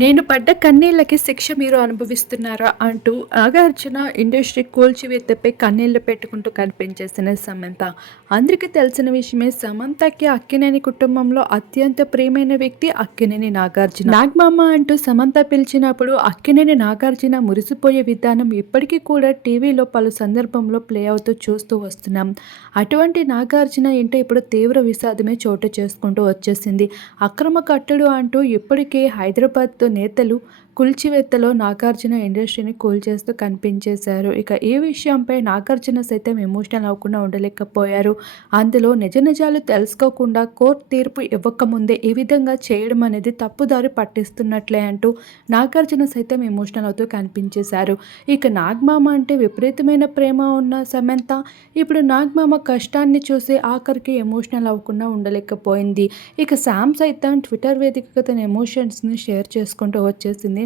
నేను పడ్డ కన్నీళ్ళకి శిక్ష మీరు అనుభవిస్తున్నారా అంటూ నాగార్జున ఇండస్ట్రీ కూల్చివేతపై కన్నీళ్లు పెట్టుకుంటూ కనిపించేసిన సమంత. అందరికీ తెలిసిన విషయమే, సమంతకి అక్కినేని కుటుంబంలో అత్యంత ప్రియమైన వ్యక్తి అక్కినేని నాగార్జున. నాగ్మామ అంటూ సమంత పిలిచినప్పుడు అక్కినేని నాగార్జున మురిసిపోయే విధానం ఇప్పటికీ కూడా టీవీలో పలు సందర్భంలో ప్లే అవుతూ చూస్తూ వస్తున్నాం. అటువంటి నాగార్జున ఇంట ఇప్పుడు తీవ్ర విషాదమే చోటు చేసుకుంటూ వచ్చేసింది. అక్రమ కట్టడు అంటూ ఇప్పటికే హైదరాబాద్ నేతలు కూల్చివేతలో నాగార్జున ఇండస్ట్రీని కూల్చేస్తూ కనిపించేశారు. ఇక ఈ విషయంపై నాగార్జున సైతం ఎమోషనల్ అవ్వకుండా ఉండలేకపోయారు. అందులో నిజ నిజాలు తెలుసుకోకుండా కోర్టు తీర్పు ఇవ్వకముందే ఈ విధంగా చేయడం అనేది తప్పుదారి పట్టిస్తున్నట్లే అంటూ నాగార్జున సైతం ఎమోషనల్ అవుతూ కనిపించేశారు. ఇక నాగమామ అంటే విపరీతమైన ప్రేమ ఉన్న సమంత ఇప్పుడు నాగమామ కష్టాన్ని చూసి ఆఖరికి ఎమోషనల్ అవ్వకుండా ఉండలేకపోయింది. ఇక శామ్ సైతం ట్విట్టర్ వేదికగా తన ఎమోషన్స్ని షేర్ చేసుకుంటూ వచ్చేసింది.